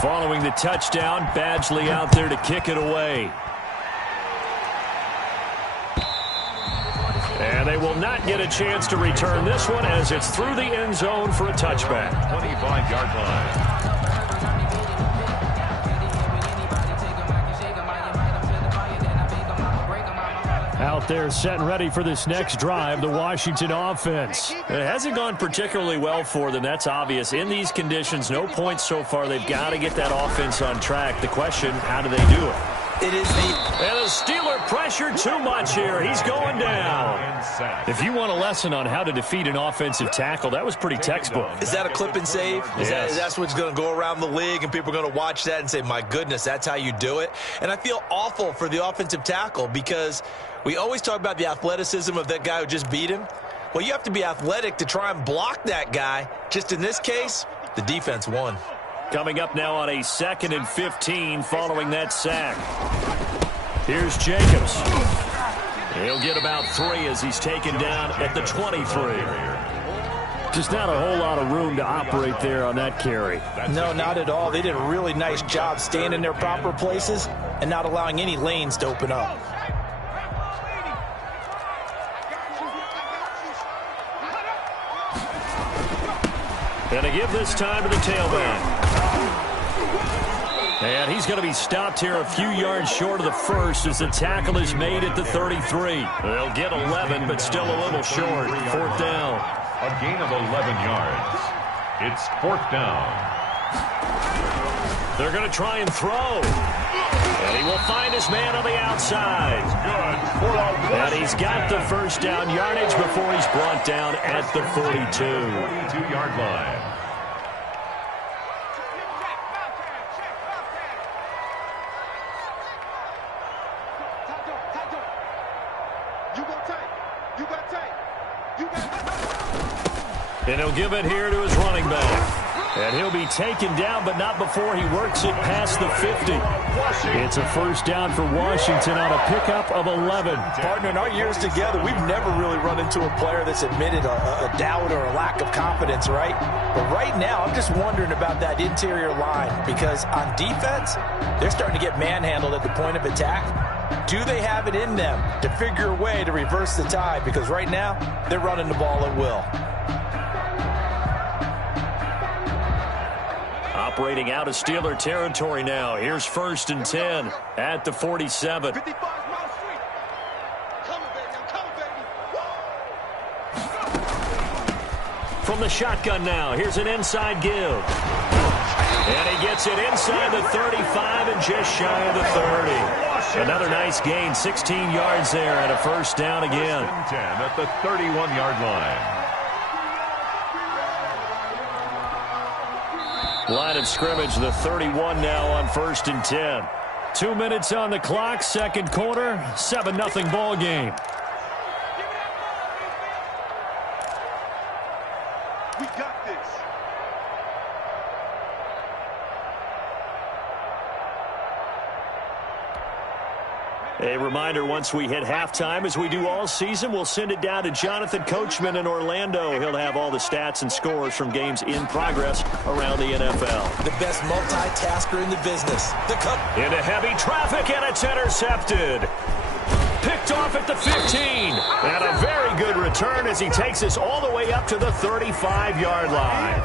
Following the touchdown, Badgley out there to kick it away. And they will not get a chance to return this one as it's through the end zone for a touchback. 25-yard line. Out there set and ready for this next drive, the Washington offense. It hasn't gone particularly well for them. That's obvious. In these conditions, no points so far. They've got to get that offense on track. The question, how do they do it? It is And the Steeler pressure too much here. He's going down. If you want a lesson on how to defeat an offensive tackle, that was pretty textbook. Is that a clip and save? That's what's going to go around the league, and people are going to watch that and say, my goodness, that's how you do it? And I feel awful for the offensive tackle because we always talk about the athleticism of that guy who just beat him. Well, you have to be athletic to try and block that guy. Just in this case, the defense won. Coming up now on a 2nd and 15 following that sack. Here's Jacobs. He'll get about 3 as he's taken down at the 23. Just not a whole lot of room to operate there on that carry. No, not at all. They did a really nice job staying in their proper places and not allowing any lanes to open up. And to give this time to the tailback. And he's going to be stopped here a few yards short of the first as the tackle is made at the 33. They'll get 11, but still a little short. 4th down. A gain of 11 yards. It's 4th down. They're going to try and throw. And he will find his man on the outside. And he's got the first down yardage before he's brought down at the 42. 42-yard line. And he'll give it here to his running back. And he'll be taken down, but not before he works it past the 50. It's a first down for Washington on a pickup of 11. Partner, in our years together, we've never really run into a player that's admitted a doubt or a lack of confidence, right? But right now, I'm just wondering about that interior line because on defense, they're starting to get manhandled at the point of attack. Do they have it in them to figure a way to reverse the tide? Because right now, they're running the ball at will. Operating out of Steeler territory now. Here's 1st and 10 at the 47. From the shotgun now, here's an inside give. And he gets it inside the 35 and just shy of the 30. Another nice gain, 16 yards there and a first down again. 10 at the 31-yard line. Line of scrimmage, the 31 now on 1st and 10. 2 minutes on the clock, 2nd quarter, 7-0 ball game. We got this. A reminder, once we hit halftime, as we do all season, we'll send it down to Jonathan Coachman in Orlando. He'll have all the stats and scores from games in progress around the NFL. The best multitasker in the business. Into heavy traffic, and it's intercepted. Picked off at the 15. And a very good return as he takes us all the way up to the 35-yard line.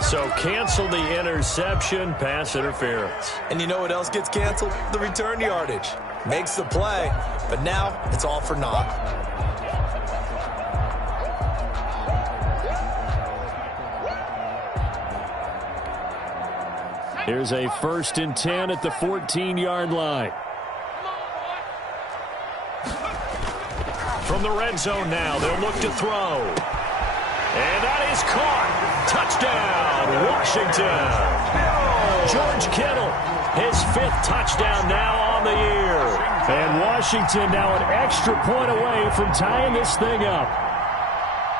So cancel the interception, pass interference. And you know what else gets canceled? The return yardage. Makes the play, but now it's all for naught. Here's a 1st and 10 at the 14-yard line. From the red zone now, they'll look to throw. And that is caught. Touchdown, Washington. George Kittle, his 5th touchdown now on the year. And Washington now an extra point away from tying this thing up.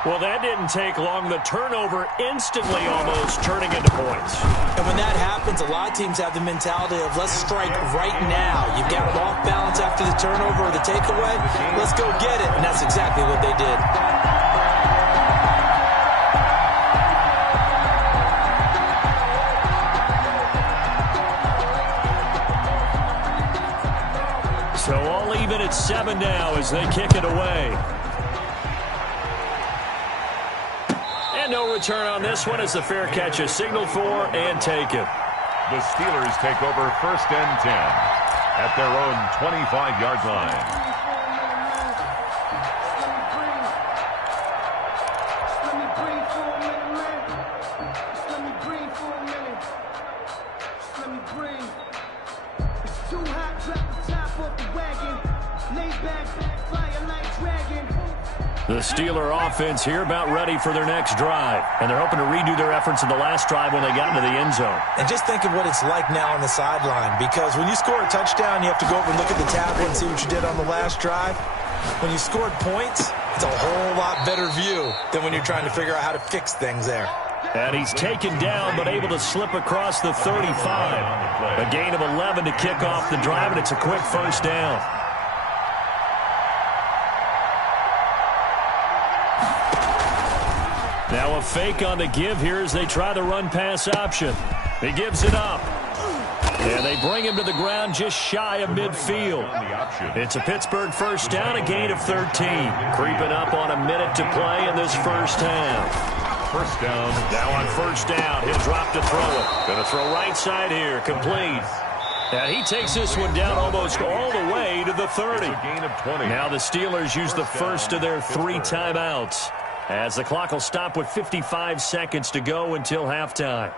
Well, that didn't take long. The turnover instantly almost turning into points. And when that happens, a lot of teams have the mentality of let's strike right now. You've got them off balance after the turnover or the takeaway. Let's go get it. And that's exactly what they did. 7 now as they kick it away. And no return on this one as the fair catch is signaled for and taken. The Steelers take over 1st and 10 at their own 25-yard line. The Steeler offense here about ready for their next drive. And they're hoping to redo their efforts in the last drive when they got into the end zone. And just think of what it's like now on the sideline, because when you score a touchdown, you have to go over and look at the tablet and see what you did on the last drive. When you scored points, it's a whole lot better view than when you're trying to figure out how to fix things there. And he's taken down but able to slip across the 35. A gain of 11 to kick off the drive, and it's a quick 1st down. Now a fake on the give here as they try the run-pass option. He gives it up. And they bring him to the ground just shy of midfield. It's a Pittsburgh 1st down, a gain of 13. Creeping up on a minute to play in this 1st half. 1st down. Now on 1st down, he'll drop to throw it. Going to throw right side here, complete. And he takes this one down almost all the way to the 30. Gain of 20. Now the Steelers use the first of their 3 timeouts, as the clock will stop with 55 seconds to go until halftime.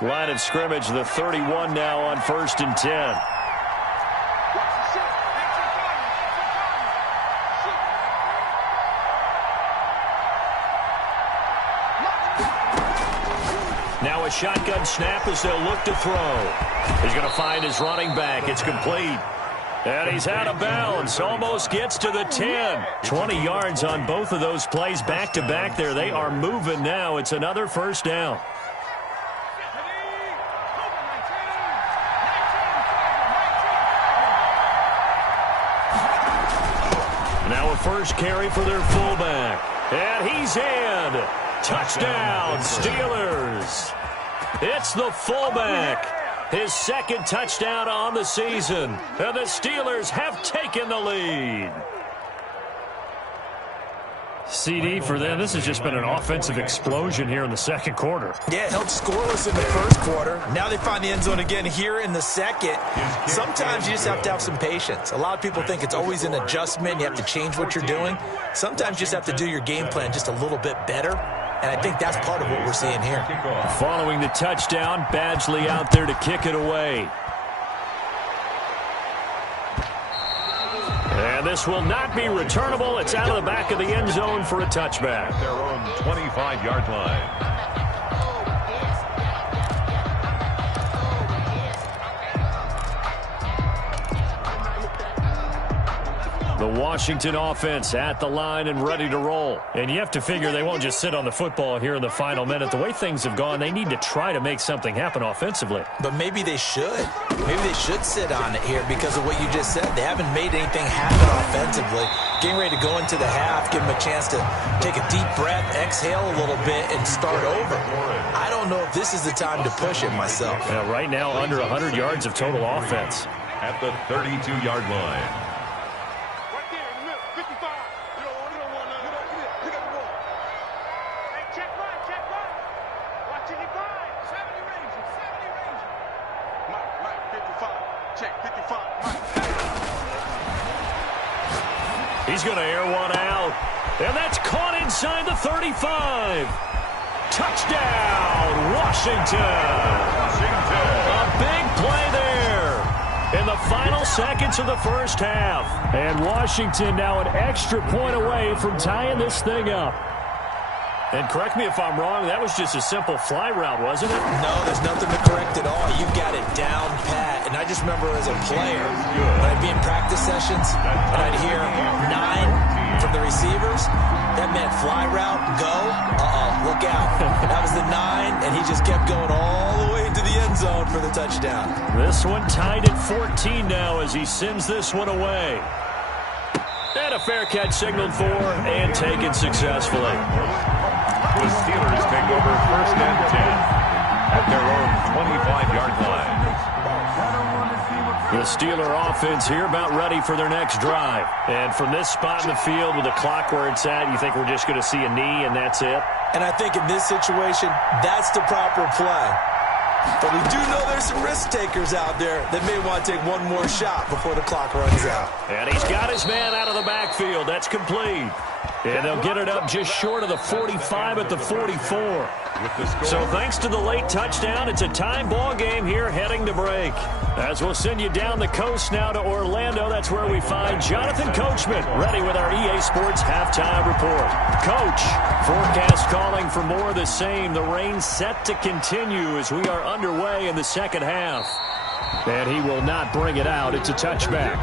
Line of scrimmage, the 31 now on 1st and 10. Now a shotgun snap as they'll look to throw. He's going to find his running back. It's complete. And he's out of bounds. Almost gets to the 10. 20 yards on both of those plays back-to-back there. They are moving now. It's another 1st down. Now a first carry for their fullback. And he's in. Touchdown, Steelers. It's the fullback. His 2nd touchdown on the season. And the Steelers have taken the lead. CD for them, this has just been an offensive explosion here in the 2nd quarter. Yeah, held scoreless in the 1st quarter. Now they find the end zone again here in the 2nd. Sometimes you just have to have some patience. A lot of people think it's always an adjustment. You have to change what you're doing. Sometimes you just have to do your game plan just a little bit better. And I think that's part of what we're seeing here. Following the touchdown, Badgley out there to kick it away. And this will not be returnable. It's out of the back of the end zone for a touchback. Their own 25-yard line. The Washington offense at the line and ready to roll. And you have to figure they won't just sit on the football here in the final minute. The way things have gone, they need to try to make something happen offensively. But maybe they should. Maybe they should sit on it here because of what you just said. They haven't made anything happen offensively. Getting ready to go into the half, give them a chance to take a deep breath, exhale a little bit, and start over. I don't know if this is the time to push it myself. Yeah, right now, under 100 yards of total offense. At the 32-yard line. He's going to air one out. And that's caught inside the 35. Touchdown, Washington. A big play there in the final seconds of the 1st half. And Washington now an extra point away from tying this thing up. And correct me if I'm wrong, that was just a simple fly route, wasn't it? No, there's nothing to correct at all. You've got it down pat. And I just remember as a player, when I'd be in practice sessions, and I'd hear 9 from the receivers, that meant fly route, go, look out. That was the 9, and he just kept going all the way into the end zone for the touchdown. This one tied at 14 now as he sends this one away. And a fair catch signaled for and taken successfully. The Steelers take over 1st and 10 at their own 25-yard line. The Steeler offense here about ready for their next drive. And from this spot in the field with the clock where it's at, you think we're just going to see a knee and that's it? And I think in this situation, that's the proper play. But we do know there's some risk takers out there that may want to take one more shot before the clock runs out. And he's got his man out of the backfield. That's complete. And they'll get it up just short of the 45 at the 44. So thanks to the late touchdown, it's a time ball game here heading to break. As we'll send you down the coast now to Orlando, that's where we find Jonathan Coachman ready with our EA Sports halftime report. Coach, forecast calling for more of the same. The rain set to continue as we are underway in the second half. And he will not bring it out. It's a touchback.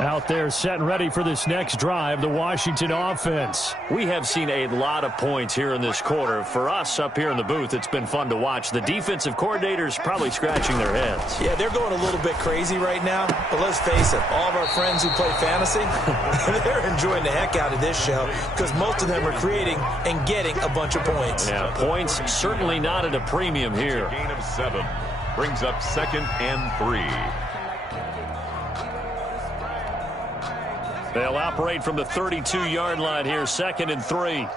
Out there set and ready for this next drive, the Washington offense. We have seen a lot of points here in this quarter. For us up here in the booth, it's been fun to watch. The defensive coordinators probably scratching their heads. Yeah, they're going a little bit crazy right now. But let's face it, all of our friends who play fantasy, they're enjoying the heck out of this show because most of them are creating and getting a bunch of points. Yeah, points certainly not at a premium here. Gain of 7 brings up 2nd and 3. They'll operate from the 32-yard line here, 2nd and 3.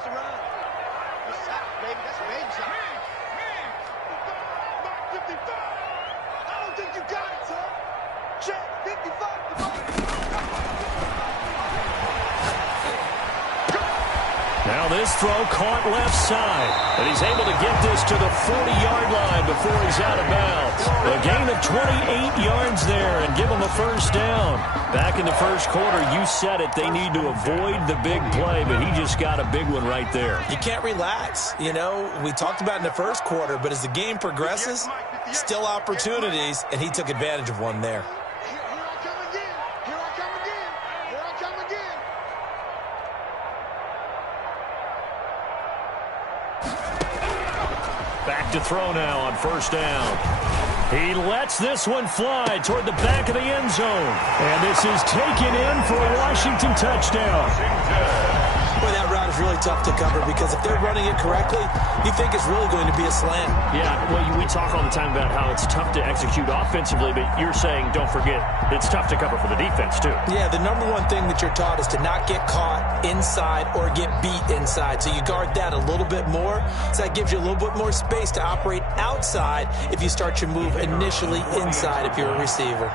Now this throw caught left side. And he's able to get this to the 40-yard line before he's out of bounds. A gain of 28 yards there and give him a first down. Back in the first quarter, you said it, they need to avoid the big play, but he just got a big one right there. You can't relax. You know, we talked about in the first quarter, but as the game progresses, still opportunities, and he took advantage of one there. Back to throw now on first down. He lets this one fly toward the back of the end zone. And this is taken in for a Washington touchdown. Boy, that route is really tough to cover because if they're running it correctly, you think it's really going to be a slant. Yeah, well, we talk all the time about how it's tough to execute offensively, but you're saying, don't forget, it's tough to cover for the defense, too. Yeah, the number one thing that you're taught is to not get caught inside or get beat inside. So you guard that a little bit more. So that gives you a little bit more space to operate outside if you start your move initially inside if you're a receiver.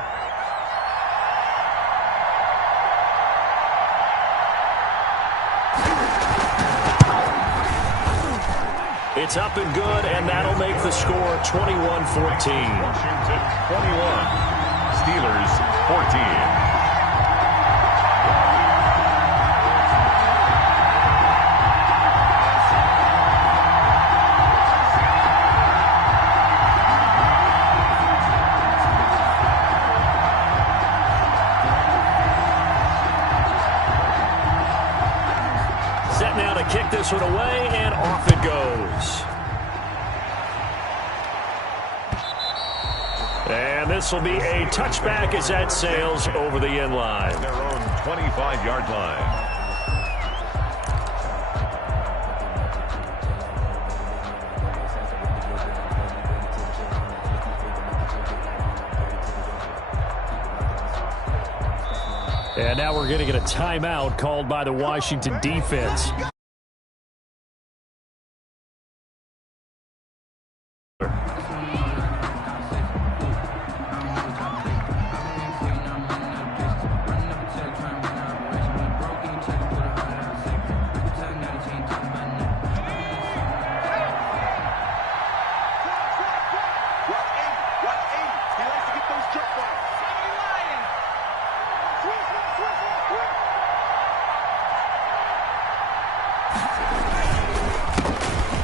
It's up and good, and that'll make the score 21-14. Washington 21, Steelers 14. Set now to kick this one away, and off it goes. And this will be a touchback as that sails over the end line. Their own 25-yard line. And now we're going to get a timeout called by the Washington defense.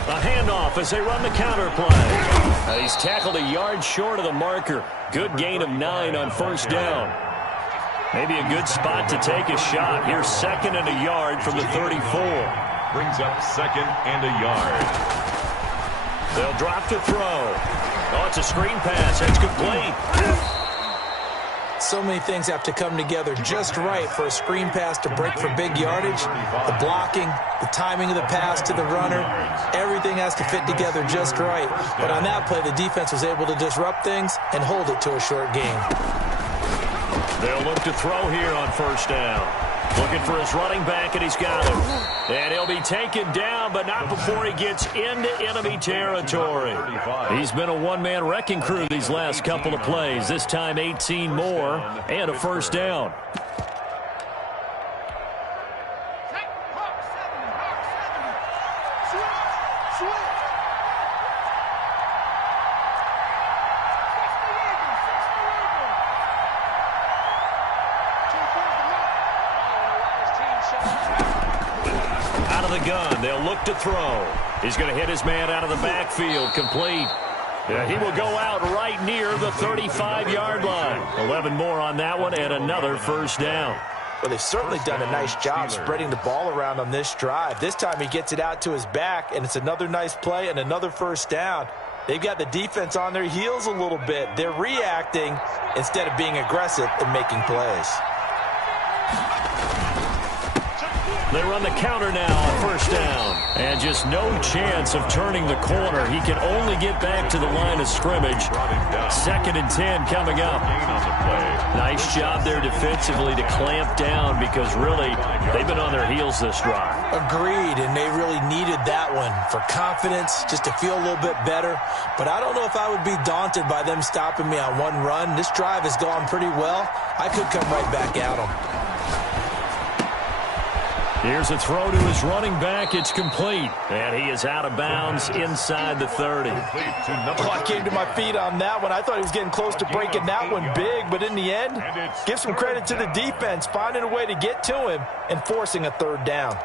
A handoff as they run the counter play. He's tackled a yard short of the marker. Good gain of 9 on first down. Maybe a good spot to take a shot. Here's 2nd and a yard from the 34. Brings up 2nd and a yard. They'll drop to throw. Oh, it's a screen pass. It's complete. So many things have to come together just right for a screen pass to break for big yardage. The blocking, the timing of the pass to the runner, everything has to fit together just right. But on that play, the defense was able to disrupt things and hold it to a short gain. They'll look to throw here on first down. Looking for his running back, and he's got him. And he'll be taken down, but not before he gets into enemy territory. He's been a one-man wrecking crew these last couple of plays. This time 18 more and a first down. Out of the gun, they'll look to throw. He's going to hit his man out of the backfield, complete. He will go out right near the 35-yard line. 11 more on that one and another first down. Well, they've certainly done a nice job spreading the ball around on this drive. This time he gets it out to his back, and it's another nice play and another first down. They've got the defense on their heels a little bit. They're reacting instead of being aggressive and making plays. They run the counter now on first down. And just no chance of turning the corner. He can only get back to the line of scrimmage. 2nd and 10 coming up. Nice job there defensively to clamp down because really they've been on their heels this drive. Agreed, and they really needed that one for confidence, just to feel a little bit better. But I don't know if I would be daunted by them stopping me on one run. This drive has gone pretty well. I could come right back at them. Here's a throw to his running back. It's complete. And he is out of bounds inside the 30. Oh, I came to my feet on that one. I thought he was getting close to breaking that one big, but in the end, give some credit to the defense, finding a way to get to him and forcing a third down.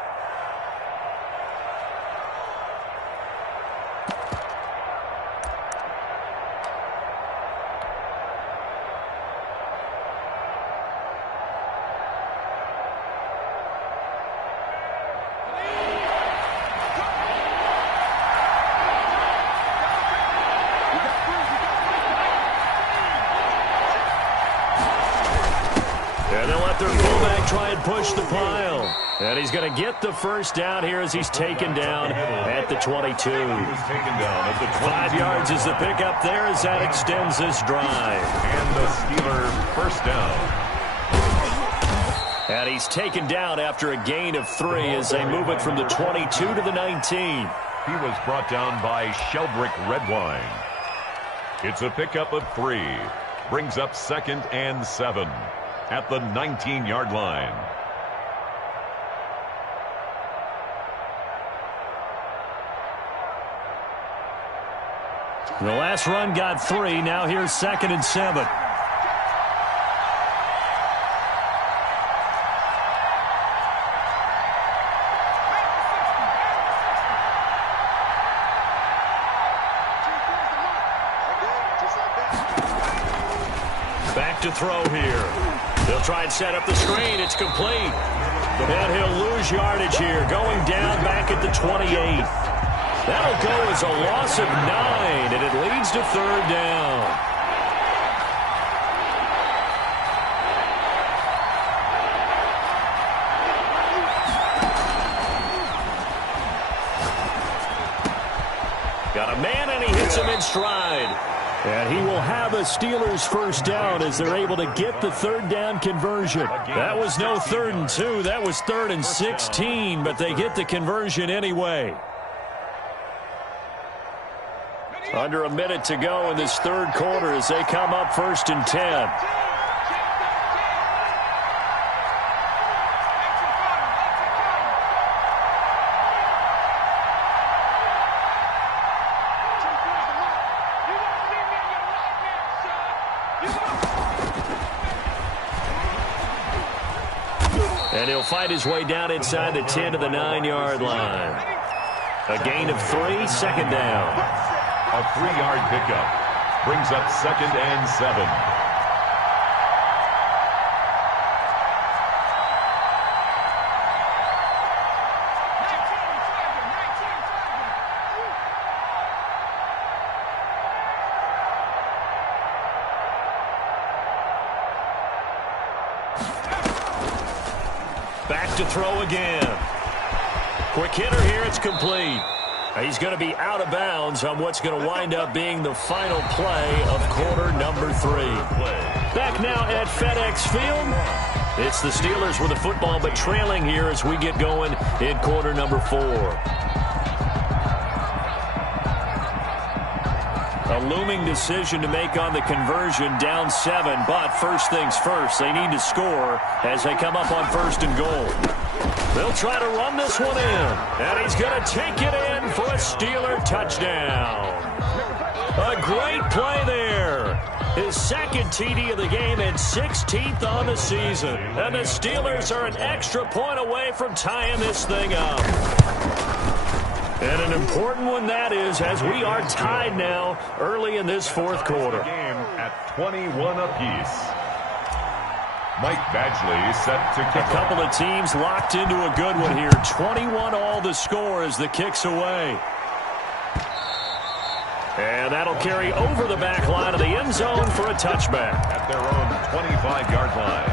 Push the pile. And he's going to get the first down here as he's taken down at the 22. 5 yards is the pickup there as that extends this drive. And the Steeler first down. And he's taken down after a gain of 3 as they move it from the 22 to the 19. He was brought down by Shelbrick Redwine. It's a pickup of 3. Brings up 2nd and 7 at the 19-yard line. The last run got 3. Now here's 2nd and 7. Back to throw here. They'll try and set up the screen. It's complete. And he'll lose yardage here. Going down back at the 28. That'll go as a loss of 9, and it leads to third down. Got a man, and he hits him in stride. And he will have a Steelers first down as they're able to get the third down conversion. That was no 3rd and 2. That was 3rd and 16, but they get the conversion anyway. Under a minute to go in this third quarter as they come up 1st and 10. And he'll fight his way down inside the 10 to the 9-yard line. A gain of 3, second down. A 3-yard pickup brings up 2nd and 7. Back to throw again. Quick hitter here, it's complete. He's going to be out of bounds on what's going to wind up being the final play of quarter number 3. Back now at FedEx Field. It's the Steelers with the football, but trailing here as we get going in quarter number 4. A looming decision to make on the conversion, down 7, but first things first, they need to score as they come up on 1st and goal. They'll try to run this one in, and he's going to take it in for a Steeler touchdown. A great play there. His 2nd TD of the game and 16th on the season. And the Steelers are an extra point away from tying this thing up. And an important one that is, as we are tied now early in this 4th quarter. Game at 21 apiece. Mike Badgley set to kick. A couple of teams locked into a good one here. 21 all the score as the kick's away. And that'll carry over the back line of the end zone for a touchback. At their own 25-yard line.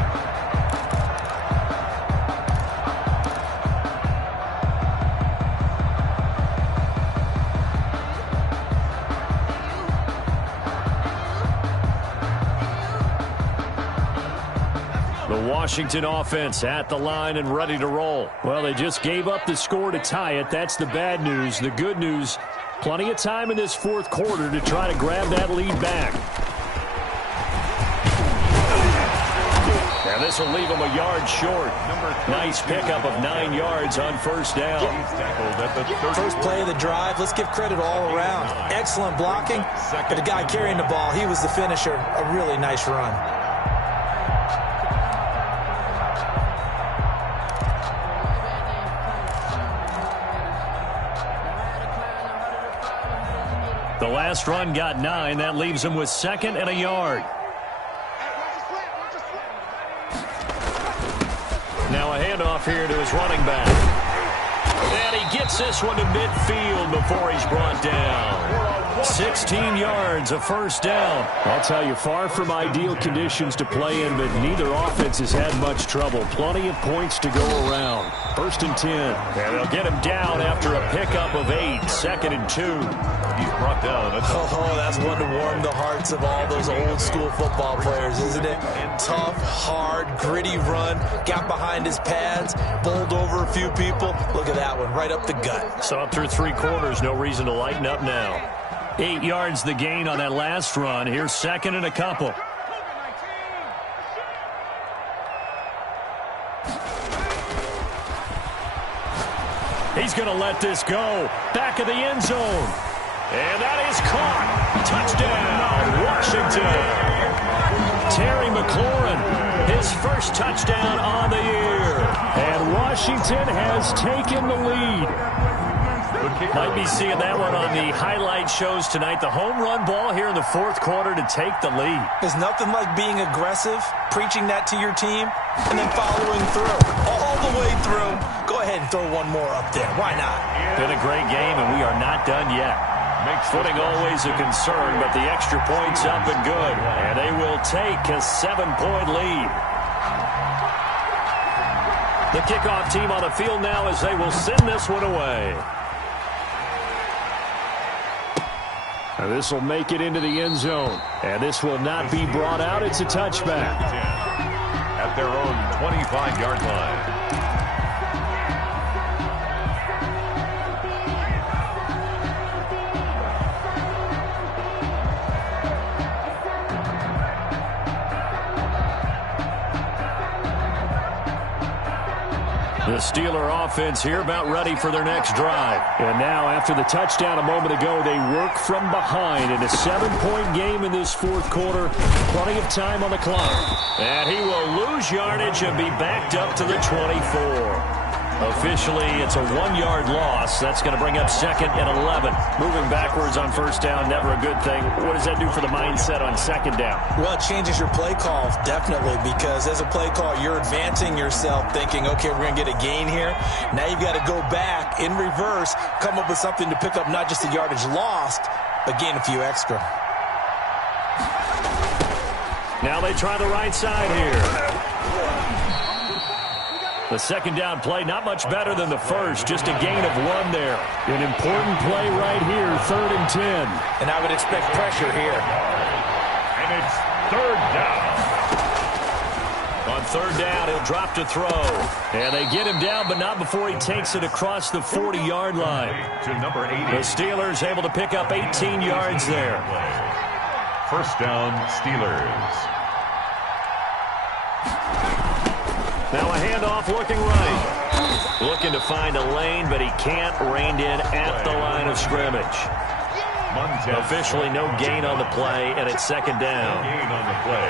Washington offense at the line and ready to roll. Well, they just gave up the score to tie it. That's the bad news. The good news, plenty of time in this 4th quarter to try to grab that lead back. And this will leave them a yard short. Nice pickup of 9 yards on 1st down. First play of the drive, let's give credit all around. Excellent blocking, but the guy carrying the ball, he was the finisher. A really nice run. The last run got 9. That leaves him with 2nd and a yard. Now a handoff here to his running back. And he gets this one to midfield before he's brought down. 16 yards, a 1st down. I'll tell you, far from ideal conditions to play in, but neither offense has had much trouble. Plenty of points to go around. 1st and 10. And they'll get him down after a pickup of 8. 2nd and 2. He's brought down. Oh, that's one to warm the hearts of all those old school football players, isn't it? Tough, hard, gritty run. Got behind his pads, bowled over a few people. Look at that one, right up the gut. So up through 3 quarters, no reason to lighten up now. 8 yards the gain on that last run. Here's 2nd and a couple. He's going to let this go. Back of the end zone. And that is caught. Touchdown, Washington. Terry McLaurin, his 1st touchdown on the year. And Washington has taken the lead. Might be seeing that one on the highlight shows tonight. The home run ball here in the 4th quarter to take the lead. There's nothing like being aggressive, preaching that to your team, and then following through. All the way through. Go ahead and throw one more up there. Why not? Been a great game, and we are not done yet. Footing always a concern, but the extra point's up and good. And they will take a 7-point lead. The kickoff team on the field now as they will send this one away. And this will make it into the end zone. And this will not be brought out. It's a touchback. At their own 25-yard line. The Steeler offense here about ready for their next drive. And now after the touchdown a moment ago, they work from behind in a 7-point game in this 4th quarter. Plenty of time on the clock. And he will lose yardage and be backed up to the 24. Officially, it's a 1-yard loss. That's going to bring up 2nd and 11. Moving backwards on 1st down, never a good thing. What does that do for the mindset on 2nd down? Well, it changes your play call, definitely, because as a play call, you're advancing yourself thinking, okay, we're going to get a gain here. Now you've got to go back in reverse, come up with something to pick up not just the yardage lost, but gain a few extra. Now they try the right side here. The 2nd down play, not much better than the first, just a gain of 1 there. An important play right here, 3rd and 10. And I would expect pressure here. And it's 3rd down. On 3rd down, he'll drop to throw. And they get him down, but not before he takes it across the 40-yard line. To number 80. The Steelers able to pick up 18 yards there. 1st down, Steelers. Now a handoff looking right. Looking to find a lane, but he can't. Reined in at the line of scrimmage. Officially no gain on the play, and it's 2nd down. Gain on the play.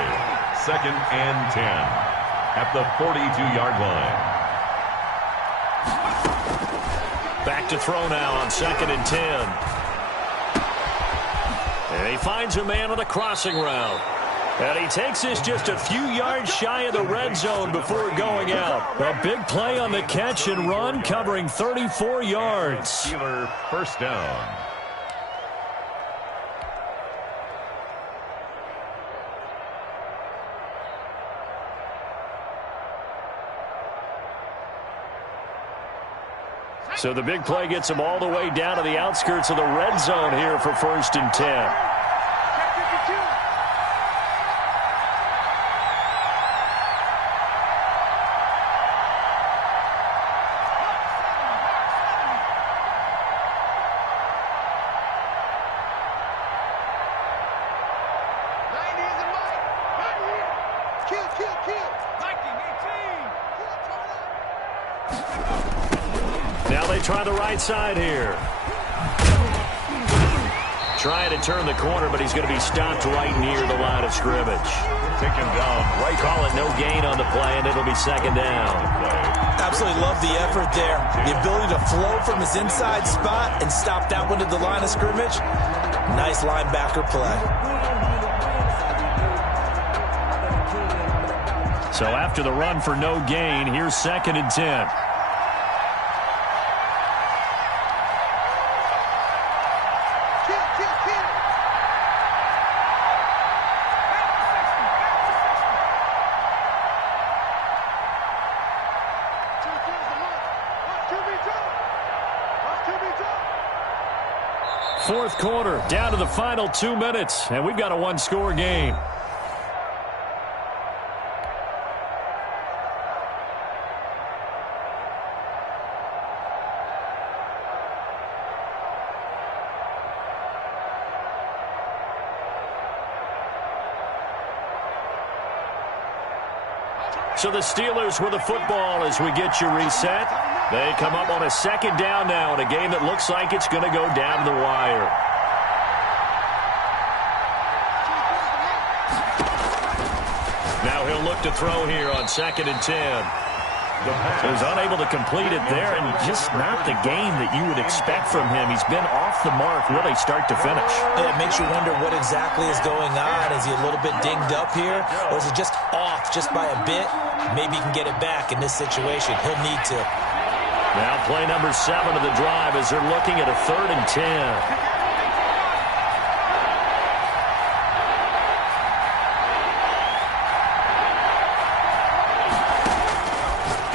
2nd and 10 at the 42-yard line. Back to throw now on 2nd and 10. And he finds a man on a crossing route. And he takes this just a few yards shy of the red zone before going out. A big play on the catch and run, covering 34 yards. Steeler 1st down. So the big play gets him all the way down to the outskirts of the red zone here for 1st and 10. Now they try the right side here. Trying to turn the corner, but he's going to be stopped right near the line of scrimmage. Take him down. Right, call it no gain on the play, and it'll be 2nd down. Absolutely love the effort there. The ability to flow from his inside spot and stop that one to the line of scrimmage. Nice linebacker play. So after the run for no gain, here's 2nd and 10. Fourth quarter, down to the final 2 minutes, and we've got a 1-score game. So the Steelers with the football as we get you reset. They come up on a 2nd down now in a game that looks like it's going to go down the wire. Now he'll look to throw here on 2nd and 10. So he's unable to complete it there, and just not the game that you would expect from him. He's been off the mark really start to finish. It makes you wonder what exactly is going on. Is he a little bit dinged up here, or is it just off just by a bit? Maybe he can get it back in this situation. He'll need to. Now play number 7 of the drive as they're looking at a 3rd and 10.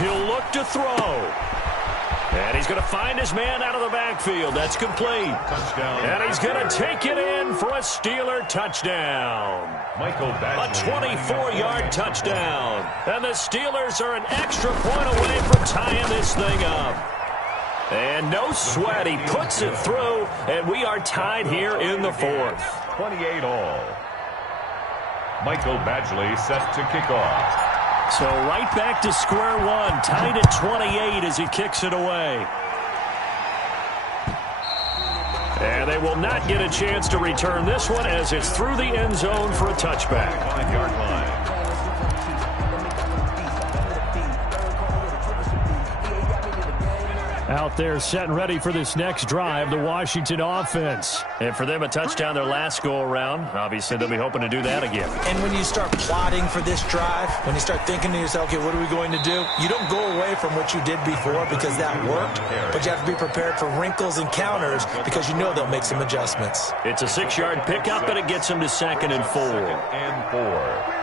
He'll look to throw. And he's going to find his man out of the backfield. That's complete. Touchdown. And he's going to take it in for a Steeler touchdown. Michael Badgley. A 24-yard touchdown. And the Steelers are an extra point away from tying this thing up. And no sweat. He puts it through, and we are tied here in the 4th. 28 all. Michael Badgley set to kick off. So right back to square one, tied at 28 as he kicks it away. And they will not get a chance to return this one as it's through the end zone for a touchback. 5-yard line. Out there set and ready for this next drive, the Washington offense. And for them, a touchdown their last go-around. Obviously, they'll be hoping to do that again. And when you start plotting for this drive, when you start thinking to yourself, okay, what are we going to do? You don't go away from what you did before because that worked, but you have to be prepared for wrinkles and counters because you know they'll make some adjustments. It's a 6-yard pickup, and it gets them to 2nd and 4.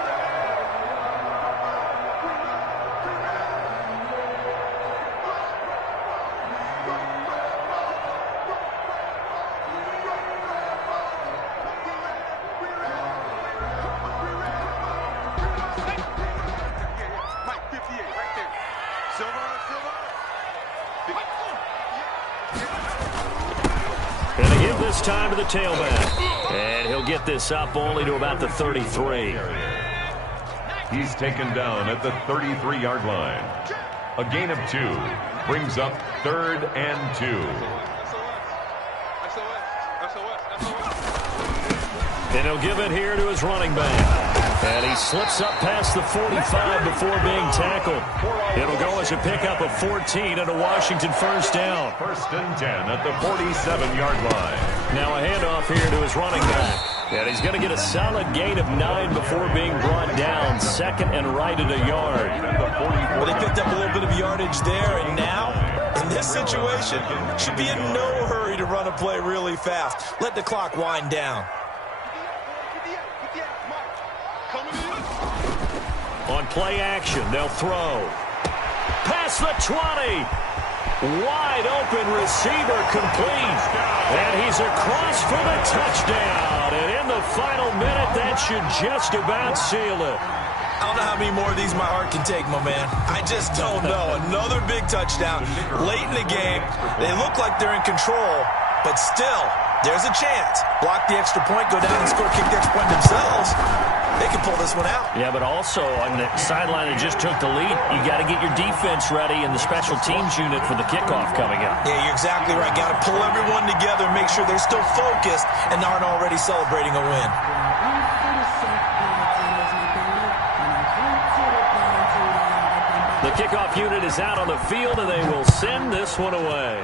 Time to the tailback, and he'll get this up only to about the 33. He's taken down at the 33-yard line. A gain of 2 brings up 3rd and 2. And he'll give it here to his running back. And he slips up past the 45 before being tackled. It'll go as a pickup of 14 and a Washington first down. 1st and 10 at the 47-yard line. Now a handoff here to his running back. And he's going to get a solid gain of 9 before being brought down. 2nd and right at a yard. Well, they picked up a little bit of yardage there, and now, in this situation, should be in no hurry to run a play really fast. Let the clock wind down. On play action, they'll throw. Past the 20. Wide open receiver complete. And he's across for the touchdown. And in the final minute, that should just about seal it. I don't know how many more of these my heart can take, my man. I just don't know. Another big touchdown late in the game. They look like they're in control, but still, there's a chance. Block the extra point, go down and score, kick the extra point themselves. They can pull this one out. Yeah, but also on the sideline that just took the lead, you got to get your defense ready and the special teams unit for the kickoff coming up. Yeah, you're exactly right. Got to pull everyone together, make sure they're still focused and aren't already celebrating a win. The kickoff unit is out on the field, and they will send this one away.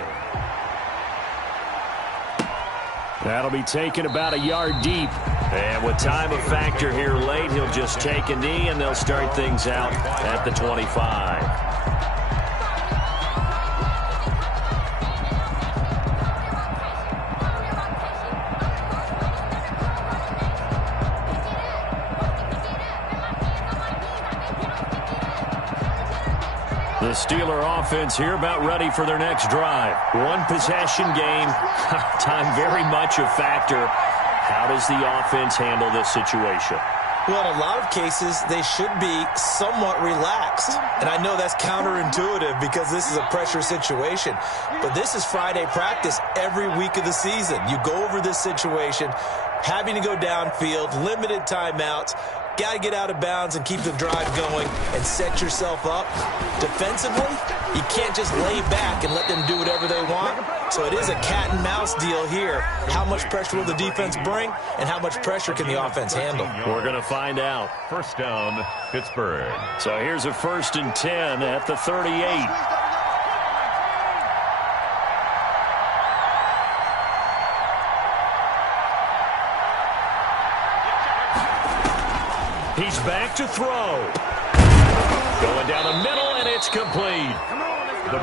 That'll be taken about a yard deep. And with time a factor here late, he'll just take a knee, and they'll start things out at the 25. The Steeler offense here about ready for their next drive. One possession game. Time very much a factor. How does the offense handle this situation? Well, in a lot of cases, they should be somewhat relaxed. And I know that's counterintuitive because this is a pressure situation. But this is Friday practice every week of the season. You go over this situation, having to go downfield, limited timeouts. Got to get out of bounds and keep the drive going and set yourself up. Defensively, you can't just lay back and let them do whatever they want. So it is a cat and mouse deal here. How much pressure will the defense bring, and how much pressure can the offense handle? We're going to find out. First down, Pittsburgh. So here's a 1st and 10 at the 38. He's back to throw. Going down the middle, and it's complete.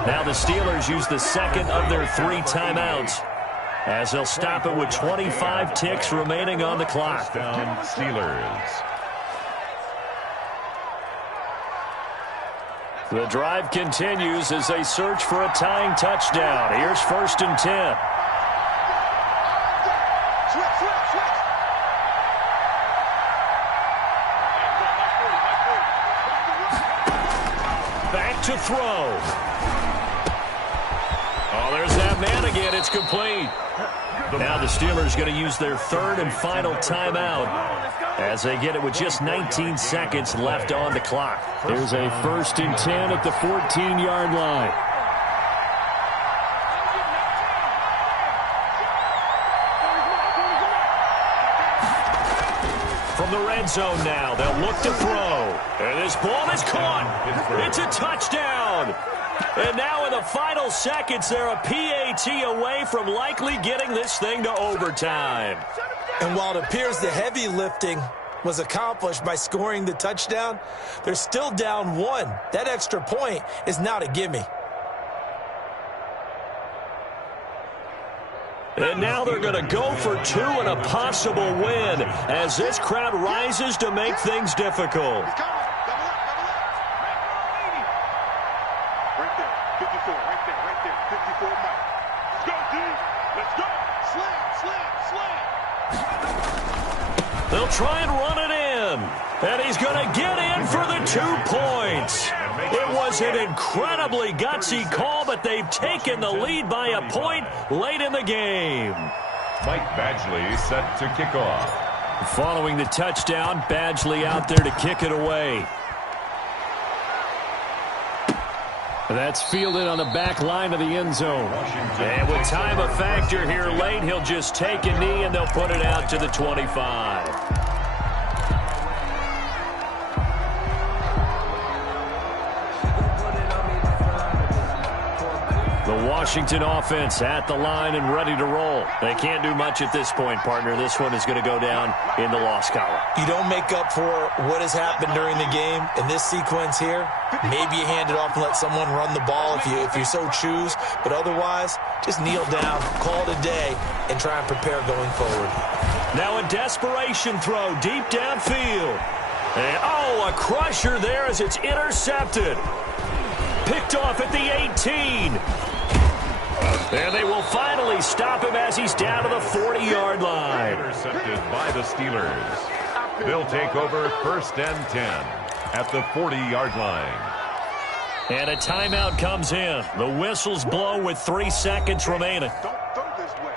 Now the Steelers use the 2nd of their 3 timeouts as they'll stop it with 25 ticks remaining on the clock. Down Steelers. The drive continues as they search for a tying touchdown. Here's 1st and 10. To throw. Oh, there's that man again. It's complete. Now the Steelers going to use their 3rd and final timeout as they get it with just 19 seconds left on the clock. Here's a 1st and 10 at the 14-yard line. From the red zone now, they'll look to throw. And this ball is caught. It's a touchdown. And now in the final seconds, they're a PAT away from likely getting this thing to overtime. And while it appears the heavy lifting was accomplished by scoring the touchdown, they're still down 1. That extra point is not a gimme. And now they're going to go for 2 and a possible win as this crowd rises to make things difficult. They'll try and run it in. And he's going to get in for the 2 points. It was an incredibly gutsy call, but they've taken the lead by a point late in the game. Mike Badgley set to kick off. Following the touchdown, Badgley out there to kick it away. That's fielded on the back line of the end zone. And with time a factor here late, he'll just take a knee and they'll put it out to the 25. The Washington offense at the line and ready to roll. They can't do much at this point, partner. This one is going to go down in the loss column. You don't make up for what has happened during the game in this sequence here. Maybe you hand it off and let someone run the ball if you so choose. But otherwise, just kneel down, call it a day, and try and prepare going forward. Now a desperation throw deep downfield. And, oh, a crusher there as it's intercepted. Picked off at the 18. And they will finally stop him as he's down to the 40-yard line. Intercepted by the Steelers. They'll take over 1st and 10 at the 40-yard line. And a timeout comes in. The whistles blow with 3 seconds remaining. Don't throw this way.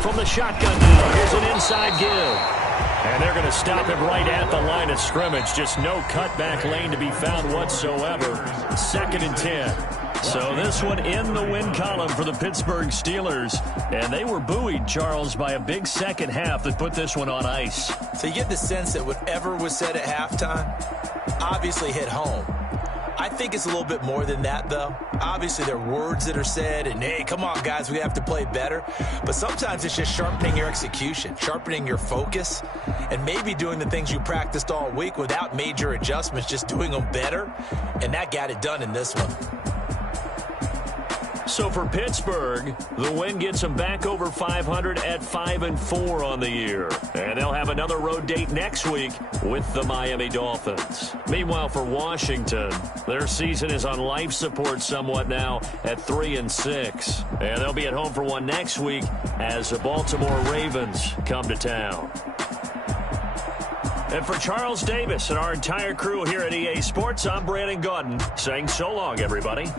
From the shotgun now, here's an inside give. And they're going to stop him right at the line of scrimmage. Just no cutback lane to be found whatsoever. 2nd and 10. So this one in the win column for the Pittsburgh Steelers. And they were buoyed, Charles, by a big second half that put this one on ice. So you get the sense that whatever was said at halftime obviously hit home. I think it's a little bit more than that, though. Obviously, there are words that are said, and, hey, come on, guys, we have to play better. But sometimes it's just sharpening your execution, sharpening your focus, and maybe doing the things you practiced all week without major adjustments, just doing them better. And that got it done in this one. So for Pittsburgh, the win gets them back over 500 at 5-4 on the year. And they'll have another road date next week with the Miami Dolphins. Meanwhile, for Washington, their season is on life support somewhat now at 3-6. And they'll be at home for one next week as the Baltimore Ravens come to town. And for Charles Davis and our entire crew here at EA Sports, I'm Brandon Gaudin saying so long, everybody.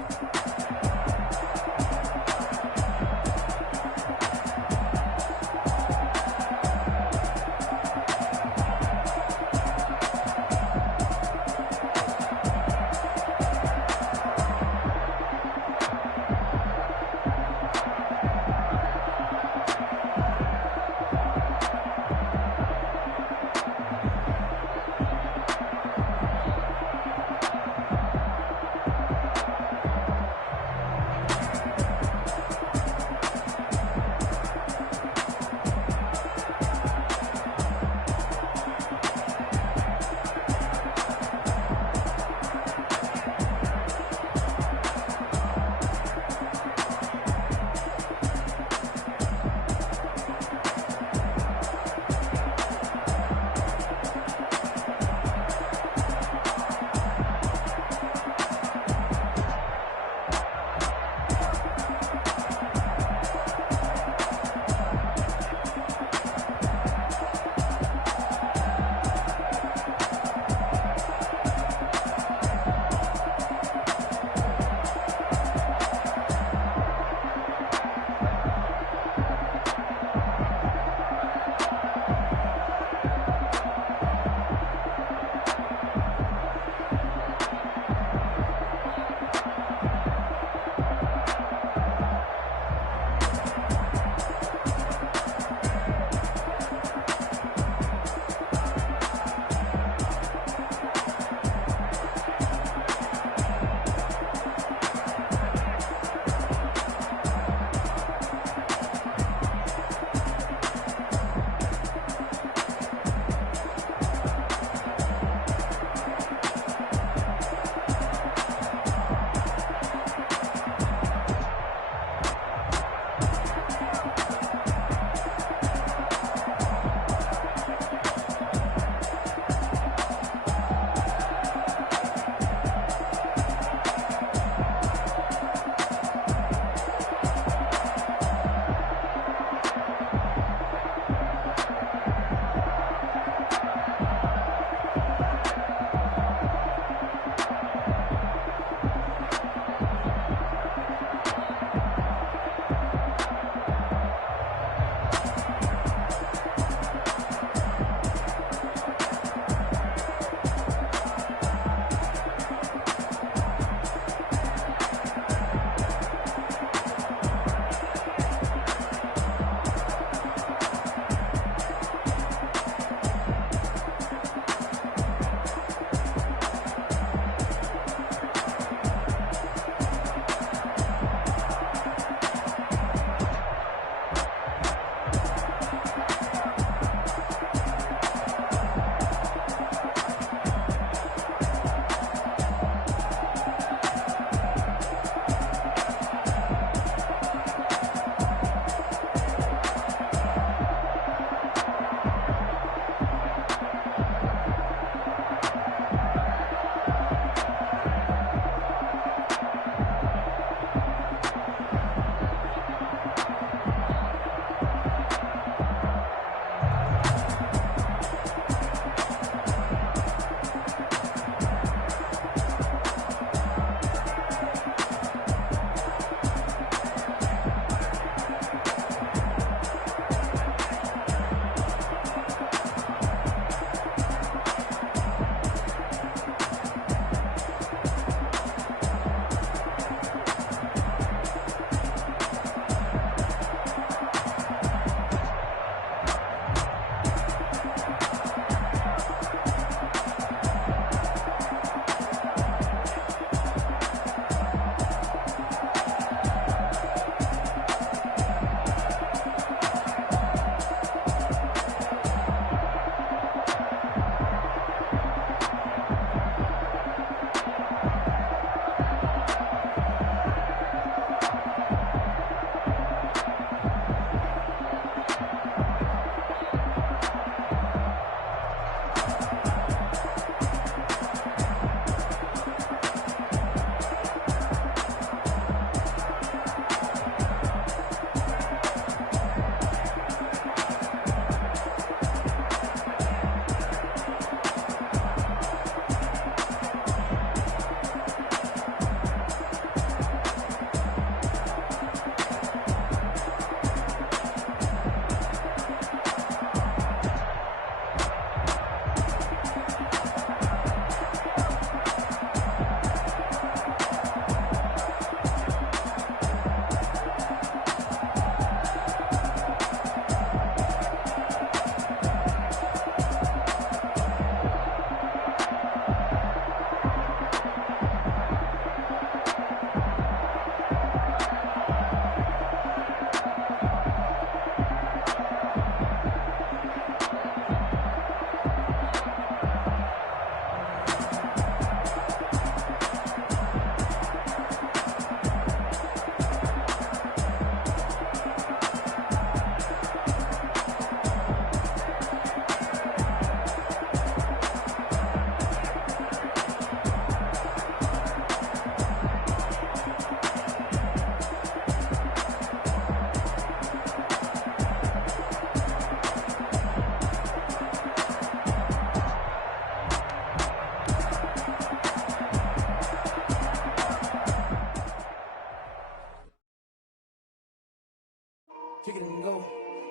kick it and go.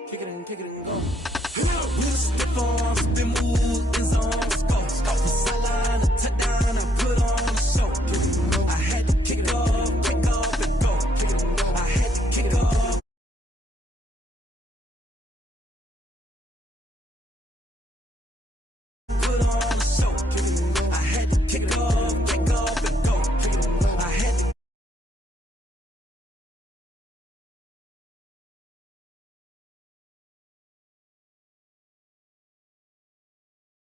Kick it and go. With a stiff arm, spin move, in zone.